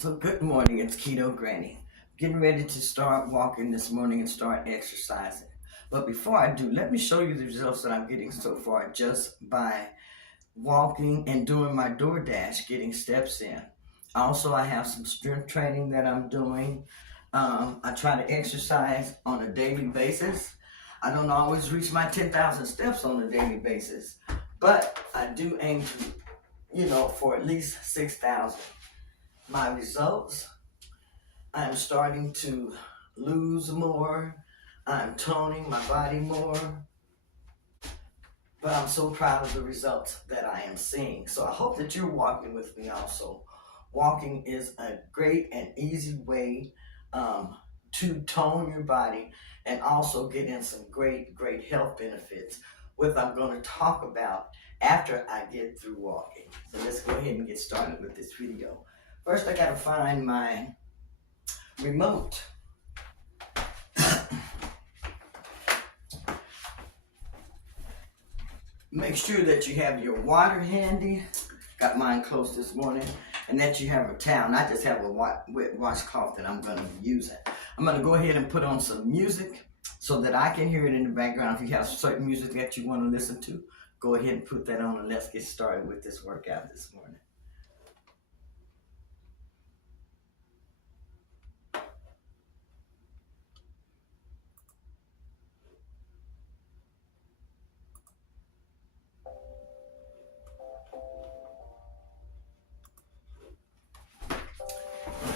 So good morning, it's Keto Granny. Getting ready to start walking this morning and start exercising. But before I do, let me show you the results that I'm getting so far just by walking and doing my DoorDash, getting steps in. Also, I have some strength training that I'm doing. I try to exercise on a daily basis. I don't always reach my 10,000 steps on a daily basis, but I do aim to, for at least 6,000. My results, I'm starting to lose more. I'm toning my body more. But I'm so proud of the results that I am seeing. So I hope that you're walking with me also. Walking is a great and easy way to tone your body and also get in some great health benefits, which I'm going to talk about after I get through walking. So let's go ahead and get started with this video. First, I gotta find my remote. Make sure that you have your water handy. Got mine close this morning. And that you have a towel. I just have a wet washcloth that I'm gonna be using. I'm gonna go ahead and put on some music so that I can hear it in the background. If you have certain music that you wanna listen to, go ahead and put that on and let's get started with this workout this morning.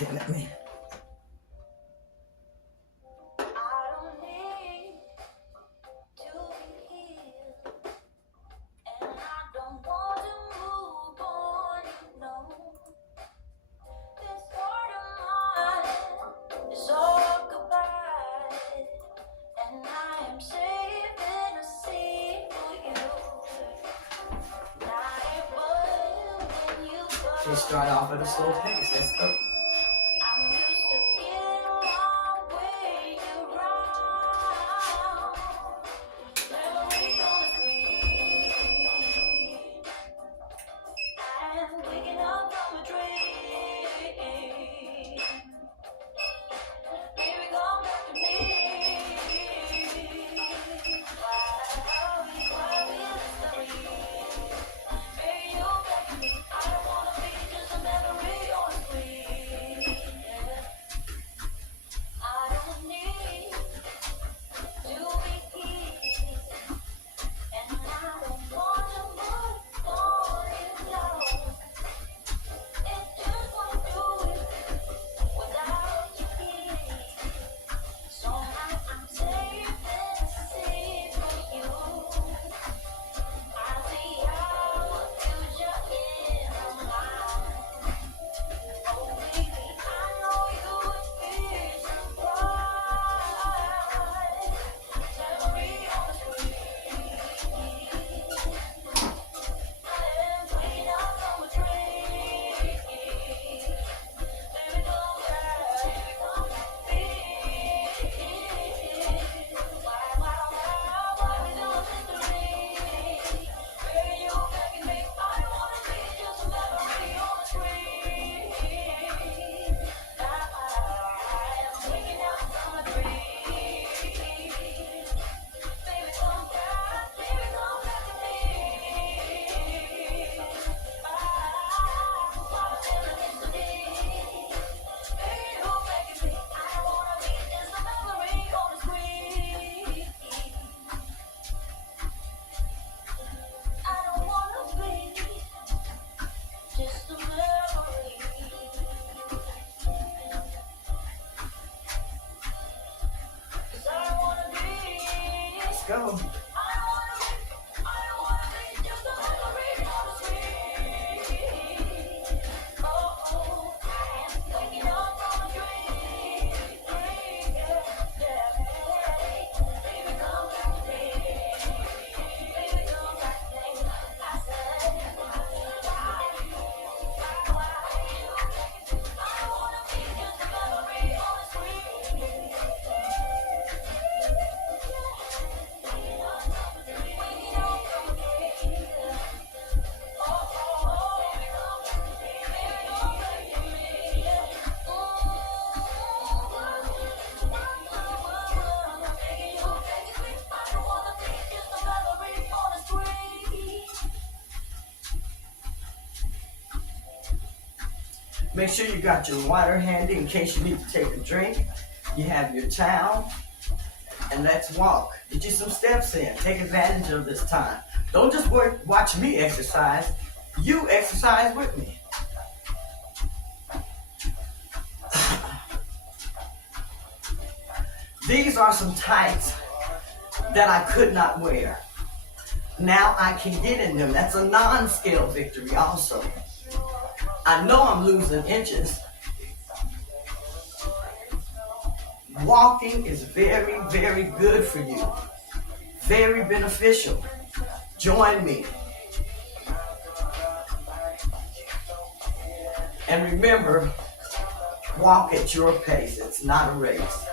Okay, let me. Let's start off at a slow pace. Let's go. Go. Make sure you got your water handy in case you need to take a drink. You have your towel, and let's walk. Get you some steps in. Take advantage of this time. Don't just watch me exercise. You exercise with me. These are some tights that I could not wear. Now I can get in them. That's a non-scale victory also. I know I'm losing inches. Walking is very, very good for you. Very beneficial. Join me. And remember, walk at your pace. It's not a race.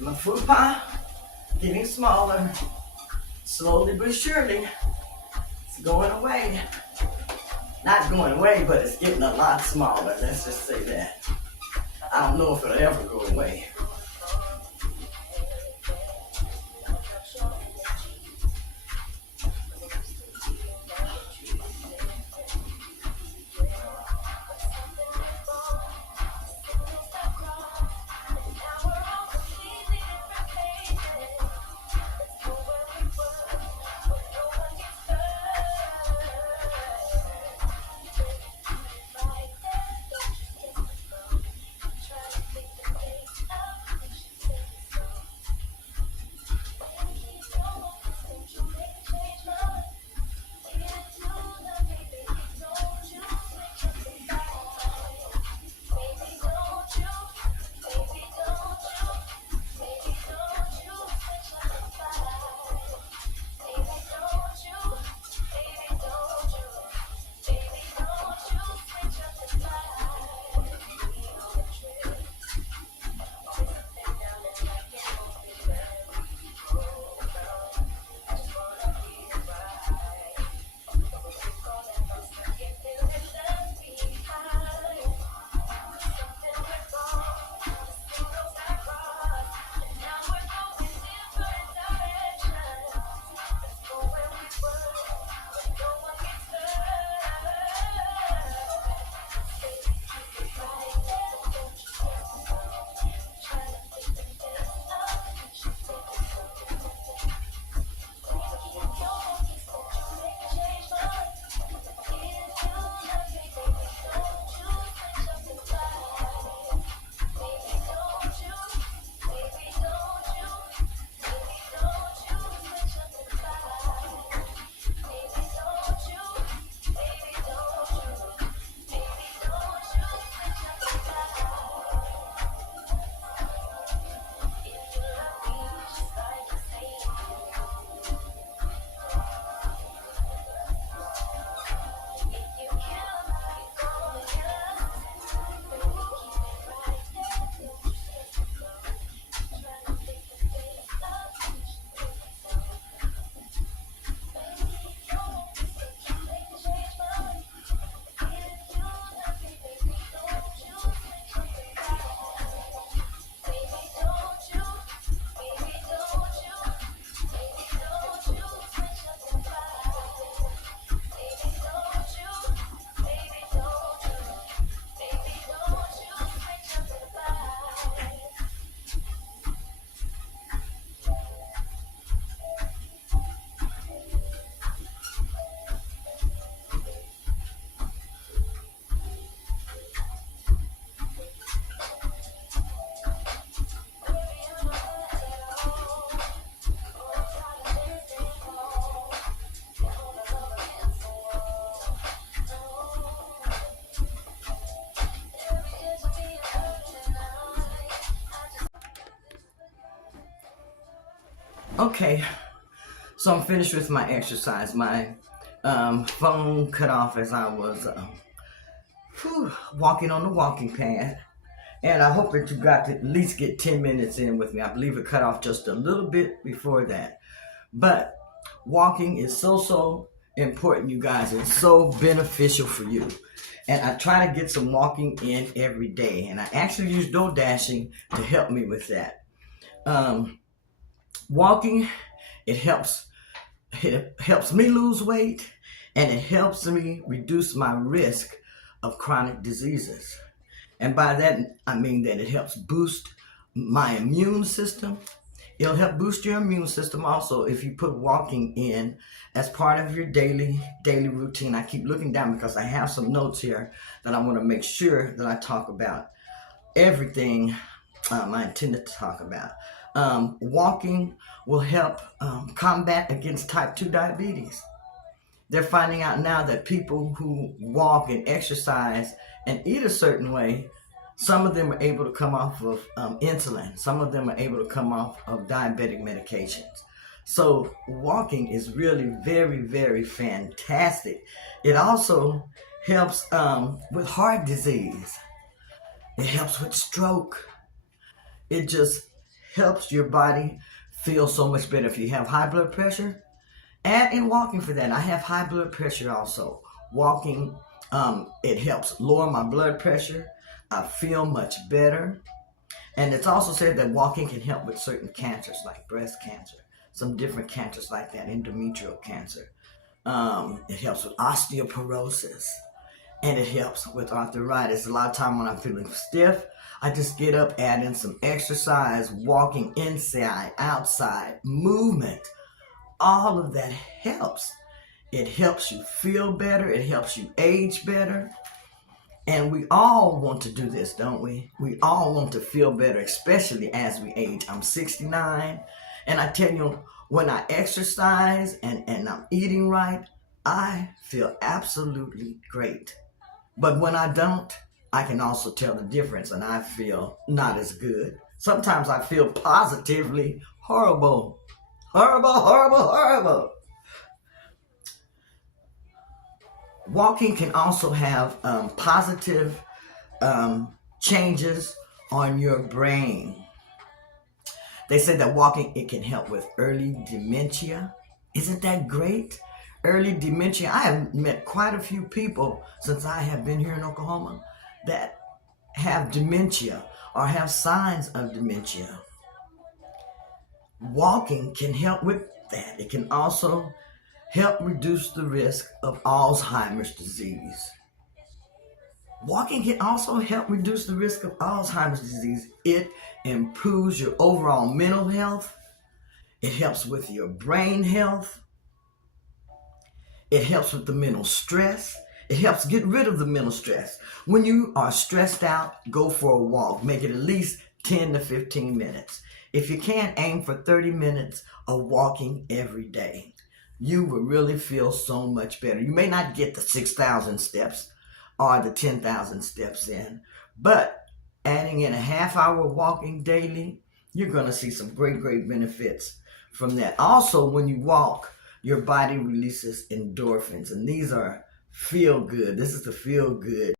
My food pie getting smaller, slowly but surely. It's going away. Not going away, but it's getting a lot smaller. Let's just say that. I don't know if it'll ever go away. Okay, so I'm finished with my exercise. My phone cut off as I was walking on the walking pad. And I hope that you got to at least get 10 minutes in with me. I believe it cut off just a little bit before that. But walking is so important, you guys. It's so beneficial for you. And I try to get some walking in every day. And I actually use DoorDashing to help me with that. Walking, it helps me lose weight, and it helps me reduce my risk of chronic diseases. And by that, I mean that it helps boost my immune system. It'll help boost your immune system also if you put walking in as part of your daily routine. I keep looking down because I have some notes here that I want to make sure that I talk about everything I intended to talk about. Walking will help combat against type 2 diabetes. They're finding out now that people who walk and exercise and eat a certain way, some of them are able to come off of insulin. Some of them are able to come off of diabetic medications. So walking is really very fantastic. It also helps with heart disease. It helps with stroke. It just helps your body feel so much better. If you have high blood pressure, add in walking for that. I have high blood pressure also. Walking, it helps lower my blood pressure. I feel much better. And it's also said that walking can help with certain cancers like breast cancer, some different cancers like that, endometrial cancer. It helps with osteoporosis. And it helps with arthritis. A lot of time when I'm feeling stiff, I just get up, add in some exercise, walking inside, outside, movement. All of that helps. It helps you feel better. It helps you age better. And we all want to do this, don't we? We all want to feel better, especially as we age. I'm 69, and I tell you, when I exercise and I'm eating right, I feel absolutely great. But when I don't, I can also tell the difference, and I feel not as good. Sometimes I feel positively horrible. Horrible. Walking can also have positive changes on your brain. They say that walking, it can help with early dementia. Isn't that great? Early dementia. I have met quite a few people since I have been here in Oklahoma that have dementia or have signs of dementia. Walking can help with that. It can also help reduce the risk of Alzheimer's disease. Walking can also help reduce the risk of Alzheimer's disease. It improves your overall mental health. It helps with your brain health. It helps with the mental stress. It helps get rid of the mental stress. When you are stressed out, go for a walk. Make it at least 10 to 15 minutes. If you can't, aim for 30 minutes of walking every day. You will really feel so much better. You may not get the 6,000 steps or the 10,000 steps in, but adding in a half hour walking daily, you're going to see some great benefits from that. Also, when you walk, your body releases endorphins, and these are feel good. This is the feel good.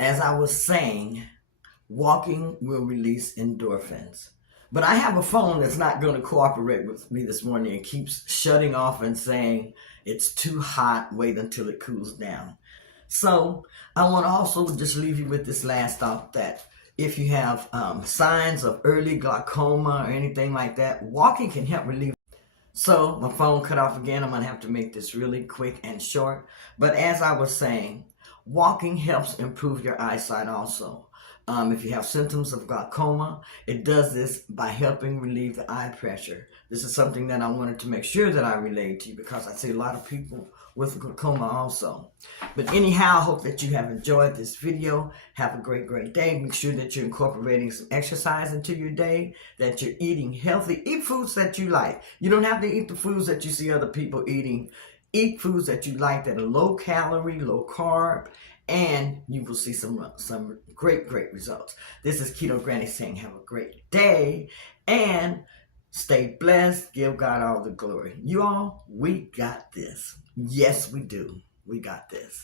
As I was saying, walking will release endorphins. But I have a phone that's not going to cooperate with me this morning. It keeps shutting off and saying it's too hot, wait until it cools down. So I want to also just leave you with this last thought that if you have signs of early glaucoma or anything like that, walking can help relieve. So my phone cut off again. I'm going to have to make this really quick and short. But as I was saying, walking helps improve your eyesight also. If you have symptoms of glaucoma, it does this by helping relieve the eye pressure. This is something that I wanted to make sure that I relayed to you because I see a lot of people with glaucoma also. But anyhow, I hope that you have enjoyed this video. Have a great day. Make sure that you're incorporating some exercise into your day, that you're eating healthy. Eat foods that you like. You don't have to eat the foods that you see other people eating. Eat foods that you like that are low calorie, low carb, and you will see some great results. This is Keto Granny saying have a great day, and Stay blessed. Give God all the glory. You all, we got this. Yes, we do. We got this.